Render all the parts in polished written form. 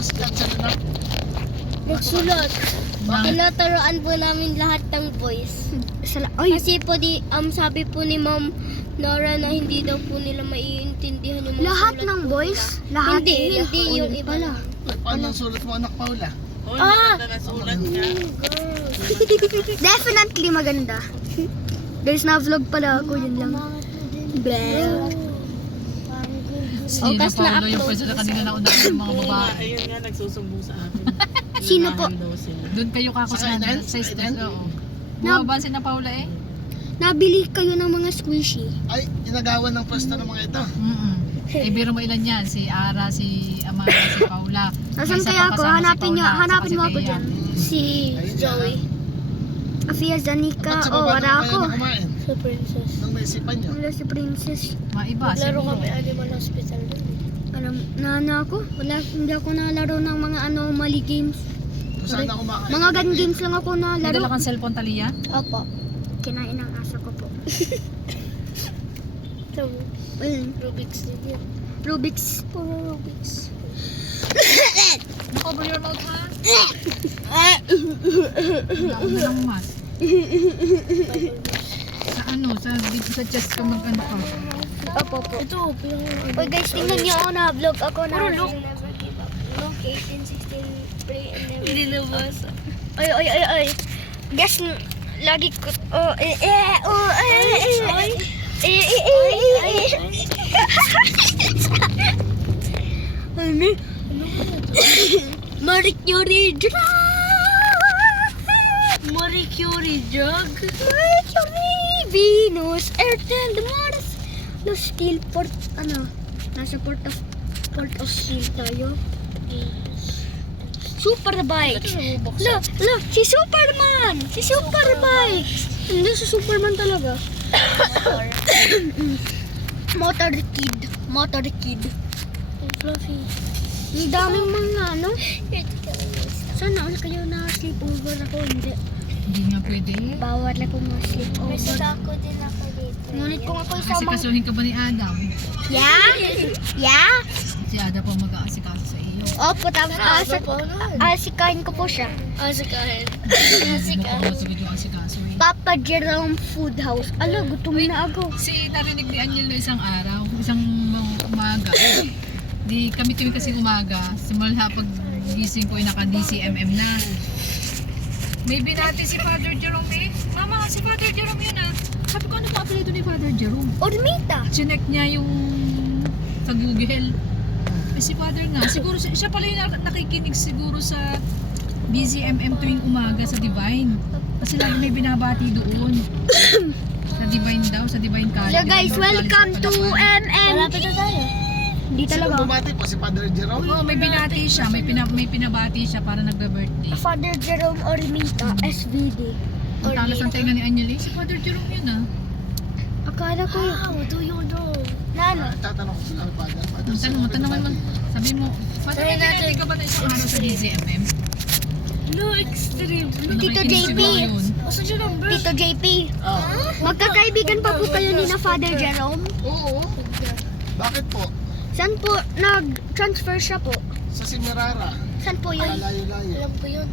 sikat sa na. Nagsulat. Tinataroan po namin lahat ng boys. Kasi po sabi po ni Ma'am Nora na hindi daw po nila maiintindihan yung mga Lahat sulat ng po boys? namin. Lahat? Hindi yung iba lang. Paano ang sulat mo, anak Paula? Sulat niya. Definitely maganda. Guys, na-vlog pala ako, yun lang. Si na tas Paolo yung na-upload. pwede na kanina nauna ng mga babae. Ayun nga, nagsusumbong sa akin. Sino po? Daw sila. Doon kayo kako Sa sa Eden? sa Sa Eden? oo. Bumaba si na Paula eh. Nabili kayo ng mga squishy. Ay, inagawan ng pwesto ng mga ito. Eh, biro mo ilan yan? Si Ara, si Amara, si Paula. Nasaan May isa kaya pa ako? kasama si Hanapin Paula, hanapin saka mo ako Bea. dyan. Si Ayun Zoe. Afia Zanika, Ba't sa oh, baba wala naman ako. kayo na kumain? Sa Princess. Nung naisipan nyo? Wala si Princess. Maiba, Laro siguro. kami Animal Hospital doon. Alam, na ako. Wala, hindi ako nalaro ng mga anomaly games. Kung saan ako kumakain? Mga gun games lang ako May dala nalaro. kang cellphone, Talia? Opo. Kinain ng aso ko po. Rubik's din yan. Rubik's. Puro Rubik's. Cover your mouth, ha? Wala ko na lang mas. Sa ano, sa chest ka mag-ano ka. Opo po. Ito, yung Oy guys, tingnan niyo ako na-vlog ako na. Puro look. Never give up. Look, 18, 16, pray and never Hindi nabasa. Ay. Guys, lagi ko, Ano? Marie Curie drug! Marie Curie drug? Marie Curie! Venus, Earth, and Mars! No, steel port, nasa port of steel tayo. Super bike! Look, si Superman! Si Superbike! Hindi si Superman talaga. Motor Kid. Fluffy. Ang daming mga Sana all kayo na sleepover ako, hindi. Hindi nga pwede. Bawal ako mga May sleepover. sako din ako dito. Ngunit kung ako Kasi isama... kasuhin ka ba ni Adam? Yeah? Si Adam pa mag-aasikaso sa iyo. Opo, tapos asikahin ko po siya. Asikahin. Sige yung asikaso eh. Papa Jerome Food House. Ala, gutom na ako. Si narinig ni Anyel no isang araw, isang umaga. Di kami kasi umaga, simula pag gising ko ay naka-DCMM na. May binati si Father Jerome eh. Mama, si Father Jerome yun ah. Sabi ko, ano pa apelido ni Father Jerome? Ormita. Chinek niya yung sa Google. Eh si Father nga, siguro siya pala yung nakikinig siguro sa DCMM tuwing umaga sa Divine. Kasi lagi may binabati doon. Sa Divine daw, sa Divine College. So guys, welcome to Malapit na tayo. Hindi Sino talaga. bumati po? Si Padre Jerome? Oo, may binati siya, may pinabati siya para nagbe-birthday. Father Jerome Ormita, SVD. Ang talas ng tenga ni Anyel, si Father Jerome yun ah. Akala ko yun. How do you know? Na ano? Tatanong ko sila, Father. Tanungan mo, sabi mo, Father, Try natin. nakikinig ka ba na isang araw sa DCMM? No extreme. Tito Nakikinig JP. siguro yun. Asa dyan ang birth? Tito JP. Oo. Magkakaibigan pa po kayo ni na Father Jerome? Oo. Bakit po? Saan po nag-transfer siya po? Sa Simirara. Saan po yun? Layo-layo. Alam ko yun.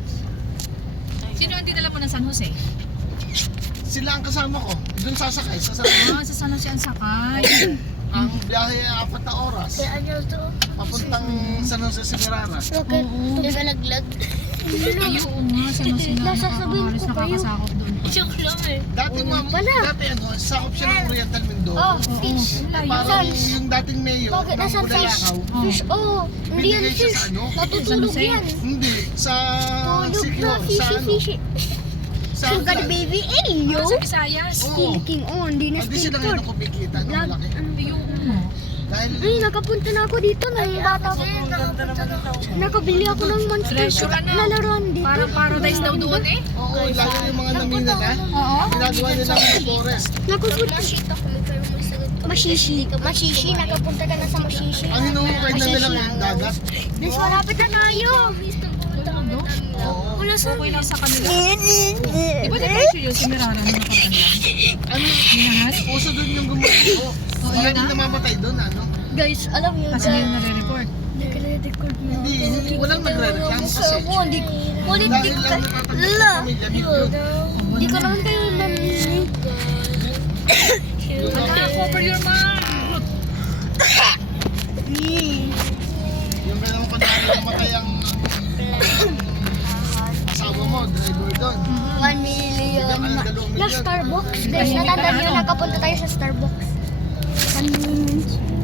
Sino ang dinala mo ng San Jose? Sila ang kasama ko. Doon sasakay. Sa Sa San Jose ang sakay. ang biyahe ay 4 na oras. Kaya ano to? Papuntang San Jose Simirara. Bakit? Nagalaglag. Ay, oo nga, San Jose nga. Nasasabihin ko kayo. Nakakasakop doon. Joke lang eh. Dati ma'am, pala. dati sakop siya ng Oriental Mindoro. Oh, Oo, fish. Parang yung dating mayor Bakit ng nasaan fish? Budayakaw. Fish, oh. Hindi yan Binigay siya fish. sa ano? Natutulog San Jose. yan. Hindi, sa Tulog Sikyo, na, sa ano? fishy. Sa Sugar Atlas. baby, Ano yo. sa Visayas? Oo. Steel king, oh. Hindi na Hindi steel sila court. ngayon kumikita ng Lag- malaki. Ayun mo. Dahil Ay, nakapunta na ako dito nung bata ko. Nakabili ako ng monster Treasure ano? na laruan dito. Parang paradise daw doon eh. oo, lalo yung mga namina na, Oo. ginagawa nila ng forest. Nakapunta. Nakita ko pero may sagot. Mashishi, nakapunta ka na sa Mashishi. Ang hinuhukay na nila yung dagat. Guys, malapit na tayo. Oo. Wala sa Okay lang sa kanila. Di ba depression yun si Mirara nung nakaraan lang? Ano, Minahas? puso doon yung gumulo. Oo, yun Maraming na. namamatay doon, ano? Guys, alam niyo Kasi yung nare-report. nagre-record na. Hindi, walang mo, hindi Dahil lang napapagod sa pamilya, yun. Hindi ko naman kayo naminig. Cover your mouth. Yung ganun ko dahil namatay ang asawa mo, driver doon. 1 million. Bigyan ka ng 2 Yung milyon. Starbucks. Guys, natandaan nyo, nakapunta tayo sa Starbucks. 1 million.